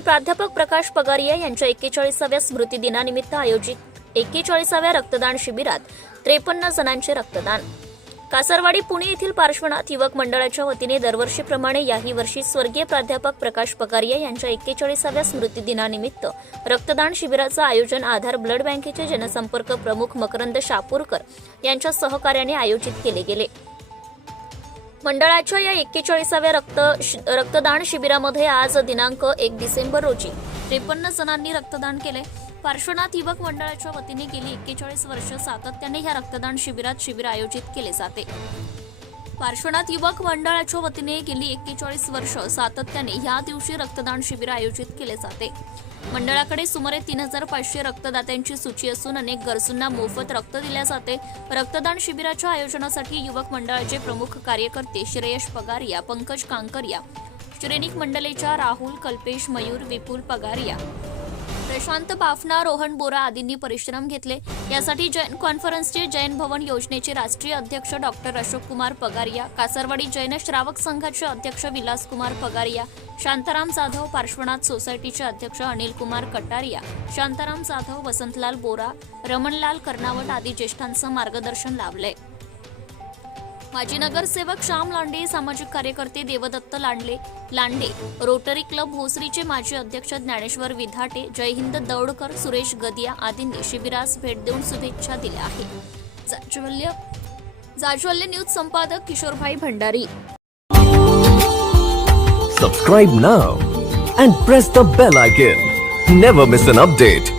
प्राध्यापक प्रकाश पगारिया यांच्या एक्केचाळीसाव्या स्मृतिदिनानिमित्त आयोजित एक्केचाळीसाव्या रक्तदान शिबिरात त्रेपन्न जणांचे रक्तदान. कासरवाडी पुणे येथील पार्श्वनाथ युवक मंडळाच्या वतीने दरवर्षीप्रमाणे याही वर्षी स्वर्गीय प्राध्यापक प्रकाश पगारिया यांच्या एक्केचाळीसाव्या स्मृतिदिनानिमित्त रक्तदान शिबिराचं आयोजन आधार ब्लड बँकेचे जनसंपर्क प्रमुख मकरंद शापूरकर यांच्या सहकार्याने आयोजित केले गेले. मंडळाच्या या एक्केचाळीसाव्या रक्त शि- रक्तदान शिबिरामध्ये आज दिनांक एक डिसेंबर रोजी त्रेपन्न जणांनी रक्तदान केले. पार्श्वनाथ युवक मंडळाच्या वतीने गेली एक्केचाळीस वर्ष सातत्याने ह्या रक्तदान शिबिरात शिबिर आयोजित केले जाते. पार्श्वनाथ युवक मंडळाच्या वतीने गेली एक्केचाळीस वर्ष. सातत्याने ह्या दिवशी रक्तदान शिबिर आयोजित केले जाते. मंडळाकडे सुमारे तीन हजार पाचशे रक्तदात्यांची सूची असून अनेक गरजूंना मोफत रक्त दिले जाते. रक्तदान शिबिराच्या आयोजनासाठी युवक मंडळाचे प्रमुख कार्यकर्ते श्रेयश पगारिया पंकज कांकरिया श्रेणिक मंडलेच्या राहुल कल्पेश मयूर विपुल पगारिया प्रशांत बाफना रोहन बोरा आदींनी परिश्रम घेतले. यासाठी जैन कॉन्फरन्सचे जैन भवन योजनेचे राष्ट्रीय अध्यक्ष डॉक्टर अशोक कुमार पगारिया कासरवाडी जैन श्रावक संघाचे अध्यक्ष विलास कुमार पगारिया शांताराम जाधव पार्श्वनाथ सोसायटीचे अध्यक्ष अनिल कुमार कटारिया शांताराम जाधव वसंतलाल बोरा रमणलाल कर्नावट आदी ज्येष्ठांचं मार्गदर्शन लाभलंय. माजी नगरसेवक श्याम लांडे सामाजिक कार्यकर्ते देवदत्त लांडले लांडे रोटरी क्लब भोसरीचे माजी अध्यक्ष ज्ञानेश्वर विधाटे जयहिंद दौडकर सुरेश गदिया आदींनी शिबिरास भेट देऊन शुभेच्छा दिल्या आहेत. जाज्वल्य न्यूज संपादक Kishorbhai Bhandari. Subscribe now and press the bell icon never miss an update